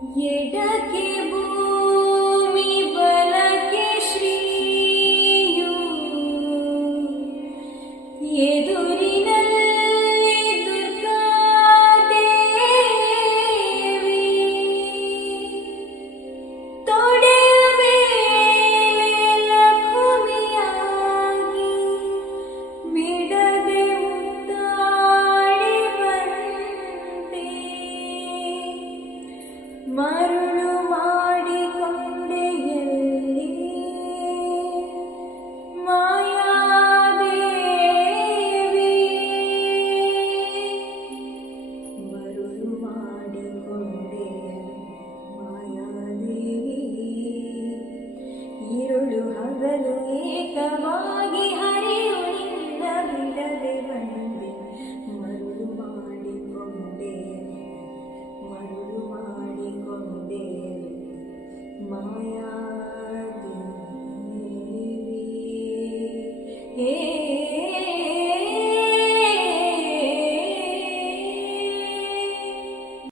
ಎಡಕ್ಕೆ ಭೂಮಿ ಬಲಕ್ಕೆ ಶ್ರೀಯು ಎದುರಿನಲ್ಲಿ ದುರ್ಗಾದೇವಿ ತೊಡೆಯ ಮೇಲೆ ಲಕ್ಷ್ಮಿಯಾಗಿ ಬಿಡದೆ ಮುತ್ತಾಡಿ ಬಂದೆ ಮರುಳು ಮಾಡಿಕೊಂಡೆ ಎಲ್ಲಿ ಮಾಯಾದೇವಿ ಮರುಳು ಮಾಡಿಕೊಂಡೆ ಮಾಯಾದೇವಿ ഇരുಳು ಹಗಲು ಏಕವಾಗಿ ಹರಿಯುವುದರಿಂದ ಬಿಡದೆ ಬಂದೆ ಮರುಳು ಮಾಡಿಕೊಂಡೆ ಮಾಯಾದೇವಿ